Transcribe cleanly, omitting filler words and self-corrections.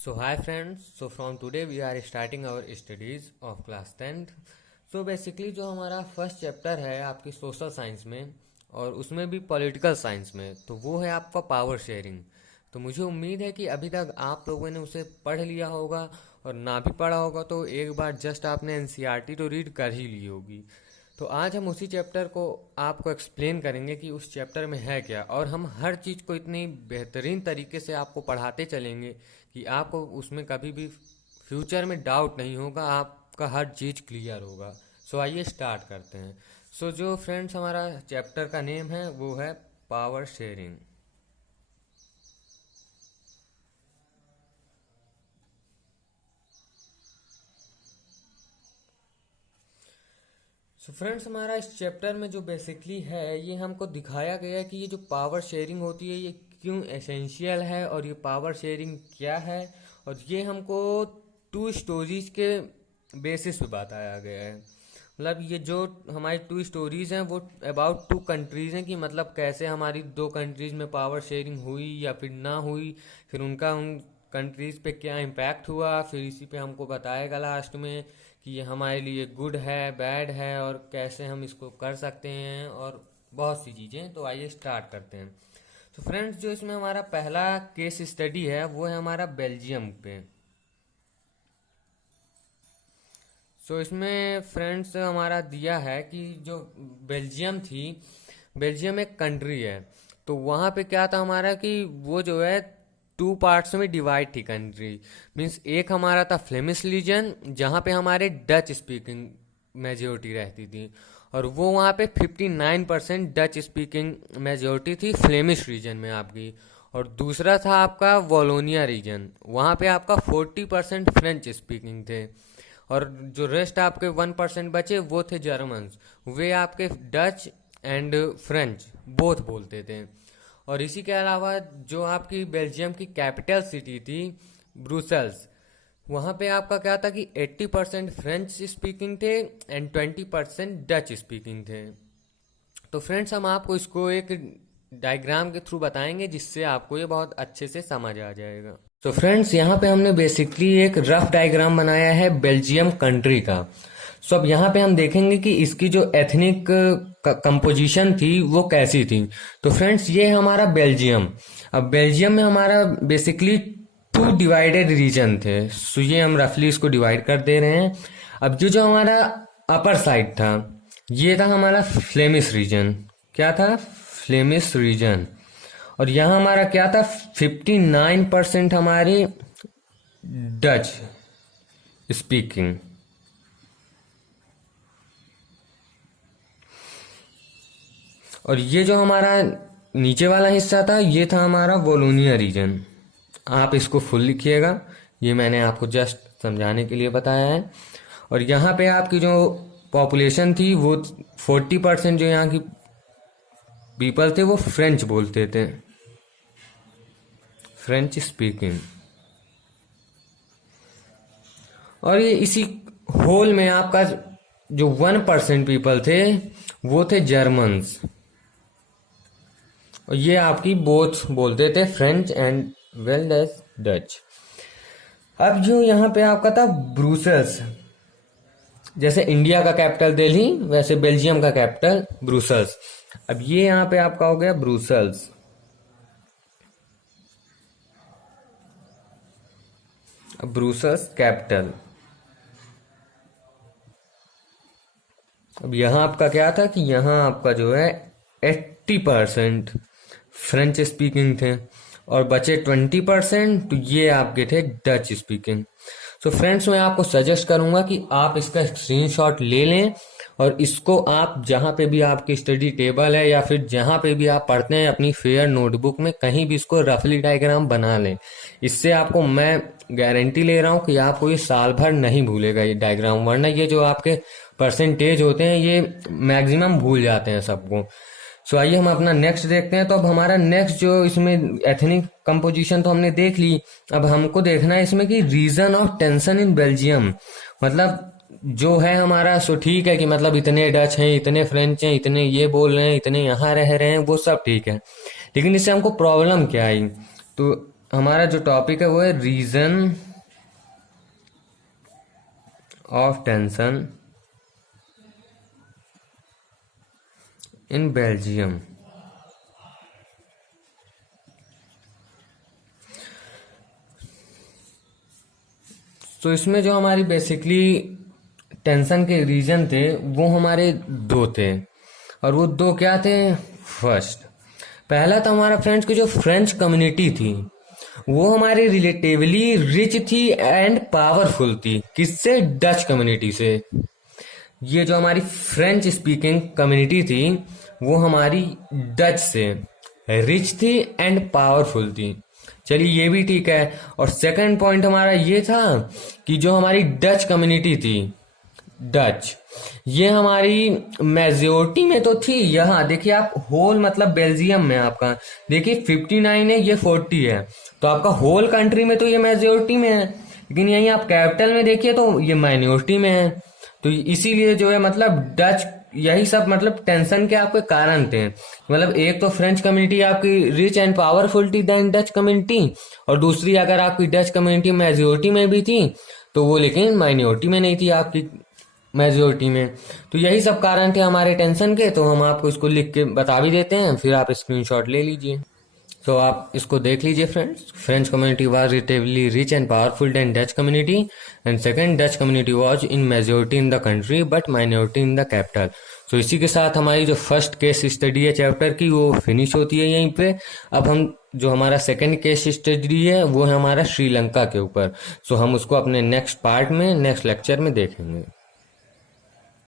So hi friends, so from today we are starting our studies of class 10th. So basically जो हमारा first chapter है आपकी social science में और उसमें भी पॉलिटिकल साइंस में, तो वो है आपका पावर शेयरिंग। तो मुझे उम्मीद है कि अभी तक आप लोगों ने उसे पढ़ लिया होगा, और ना भी पढ़ा होगा तो एक बार जस्ट आपने एनसीईआरटी तो रीड कर ही ली होगी। तो आज हम उसी चैप्टर को आपको एक्सप्लेन करेंगे कि उस चैप्टर में है क्या, और हम हर चीज़ को इतनी बेहतरीन तरीके से आपको पढ़ाते चलेंगे कि आपको उसमें कभी भी फ्यूचर में डाउट नहीं होगा, आपका हर चीज़ क्लियर होगा। सो आइए स्टार्ट करते हैं। सो जो फ्रेंड्स हमारा चैप्टर का नेम है वो है पावर शेयरिंग। सो फ्रेंड्स हमारा इस चैप्टर में जो बेसिकली है ये हमको दिखाया गया है कि ये जो पावर शेयरिंग होती है ये क्यों एसेंशियल है, और ये पावर शेयरिंग क्या है, और ये हमको टू स्टोरीज के बेसिस पे बताया गया है। मतलब ये जो हमारी टू स्टोरीज हैं वो अबाउट टू कंट्रीज हैं, कि मतलब कैसे हमारी दो कंट्रीज में पावर शेयरिंग हुई या फिर ना हुई, फिर उनका उन कंट्रीज पे क्या इम्पैक्ट हुआ, फिर इसी पे हमको बताएगा लास्ट में कि ये हमारे लिए गुड है बैड है और कैसे हम इसको कर सकते हैं, और बहुत सी चीज़ें। तो आइए स्टार्ट करते हैं। तो फ्रेंड्स जो इसमें हमारा पहला केस स्टडी है वो है हमारा बेल्जियम पे। सो इसमें फ्रेंड्स हमारा दिया है कि जो बेल्जियम थी, बेल्जियम एक कंट्री है। तो वहाँ पे क्या था हमारा कि वो जो है टू पार्ट्स में डिवाइड थी कंट्री। मीन्स एक हमारा था फ्लेमिश रीजन जहाँ पे हमारे डच स्पीकिंग मेजोरिटी रहती थी, और वो वहाँ पे 59% डच स्पीकिंग मेजोरिटी थी फ्लेमिश रीजन में आपकी। और दूसरा था आपका वॉलोनिया रीजन, वहाँ पे आपका 40% फ्रेंच स्पीकिंग थे, और जो रेस्ट आपके 1% बचे वो थे जर्मन्स। वे आपके डच एंड फ्रेंच बोथ बोलते थे। और इसी के अलावा जो आपकी बेल्जियम की कैपिटल सिटी थी ब्रुसेल्स, वहाँ पे आपका क्या था कि 80% फ्रेंच स्पीकिंग थे एंड 20% डच स्पीकिंग थे। तो फ्रेंड्स हम आपको इसको एक डायग्राम के थ्रू बताएंगे जिससे आपको ये बहुत अच्छे से समझ आ जाएगा। तो फ्रेंड्स यहाँ पे हमने बेसिकली एक रफ डायग्राम बनाया है बेल्जियम कंट्री का। सो अब यहाँ पे हम देखेंगे कि इसकी जो एथनिक कंपोजिशन थी वो कैसी थी। तो फ्रेंड्स ये है हमारा बेल्जियम। अब बेल्जियम में हमारा बेसिकली टू डिवाइडेड रीजन थे। सो ये हम रफली इसको डिवाइड कर दे रहे हैं। अब जो हमारा अपर साइड था ये था हमारा फ्लेमिश रीजन। क्या था? Flemish region. और यहाँ हमारा क्या था? 59% हमारी डच स्पीकिंग। और ये जो हमारा नीचे वाला हिस्सा था ये था हमारा वोलोनिया रीजन। आप इसको फुल लिखिएगा, ये मैंने आपको जस्ट समझाने के लिए बताया है। और यहाँ पे आपकी जो पॉपुलेशन थी वो 40% जो यहाँ की पीपल थे वो फ्रेंच बोलते थे, फ्रेंच स्पीकिंग। और ये इसी होल में आपका जो 1% पीपल थे वो थे जर्मन्स, और ये आपकी बोथ बोलते थे French and well as Dutch. अब जो यहाँ पे आपका था ब्रुसेल्स, जैसे इंडिया का कैपिटल दिल्ली वैसे बेल्जियम का कैपिटल ब्रुसेल्स। अब ये यहाँ पे आपका हो गया ब्रुसेल्स। Brussels capital. अब यहाँ आपका क्या था कि यहाँ आपका जो है 80% फ्रेंच स्पीकिंग थे, और बचे 20% तो ये आपके थे डच स्पीकिंग। सो फ्रेंड्स मैं आपको सजेस्ट करूंगा कि आप इसका स्क्रीनशॉट ले लें, और इसको आप जहाँ पे भी आपकी स्टडी टेबल है या फिर जहाँ पे भी आप पढ़ते हैं अपनी फेयर नोटबुक में कहीं भी इसको रफली डायग्राम बना लें। इससे आपको मैं गारंटी ले रहा हूँ कि आपको ये साल भर नहीं भूलेगा ये डायग्राम, वरना ये जो आपके परसेंटेज होते हैं ये मैक्सिमम भूल जाते हैं सबको। सो आइए हम अपना नेक्स्ट देखते हैं। तो अब हमारा नेक्स्ट जो इसमें एथनिक कंपोजिशन तो हमने देख ली, अब हमको देखना है इसमें कि reason of tension in Belgium. मतलब जो है हमारा सो ठीक है कि मतलब इतने डच हैं, इतने फ्रेंच हैं, इतने ये बोल रहे हैं, इतने यहाँ रह रहे हैं, वो सब ठीक है, लेकिन इससे हमको प्रॉब्लम क्या आई? तो हमारा जो टॉपिक है वो है reason of tension in Belgium. तो इसमें जो हमारी बेसिकली टेंशन के रीजन थे वो हमारे दो थे, और वो दो क्या थे? फर्स्ट, पहला तो हमारा फ्रेंड्स की जो फ्रेंच कम्युनिटी थी वो हमारी रिलेटिवली रिच थी एंड पावरफुल थी। किससे? डच कम्युनिटी से। ये जो हमारी फ्रेंच स्पीकिंग कम्युनिटी थी वो हमारी डच से रिच थी एंड पावरफुल थी। चलिए ये भी ठीक है। और सेकंड पॉइंट हमारा ये था कि जो हमारी डच कम्युनिटी थी, डच, ये हमारी मेजोरिटी में तो थी। यहाँ देखिए आप, होल मतलब बेल्जियम में आपका देखिए 59 है, ये 40 है, तो आपका होल कंट्री में तो ये मेजोरिटी में है। लेकिन यहीं आप कैपिटल में देखिए तो ये माइनॉरिटी में है। तो इसीलिए जो है मतलब डच, यही सब मतलब टेंशन के आपके कारण थे। मतलब एक तो फ्रेंच कम्युनिटी आपकी रिच एंड पावरफुल थी देन डच कम्युनिटी, और दूसरी अगर आपकी डच कम्युनिटी मेजोरिटी में भी थी तो वो लेकिन माइनॉरिटी में नहीं थी आपकी मेजोरिटी में। तो यही सब कारण थे हमारे टेंशन के। तो हम आपको इसको लिख के बता भी देते हैं, फिर आप स्क्रीनशॉट ले लीजिए। तो आप इसको देख लीजिए friends. French community was relatively rich and powerful than Dutch community, and second, Dutch community was in majority in the country but minority in the capital. तो इसी के साथ हमारी जो फर्स्ट केस स्टडी है चैप्टर की वो फिनिश होती है यहीं पे। अब हम जो हमारा सेकंड केस स्टडी है वो है हमारा श्रीलंका के ऊपर। सो हम उसको अपने नेक्स्ट पार्ट में, नेक्स्ट लेक्चर में देखेंगे।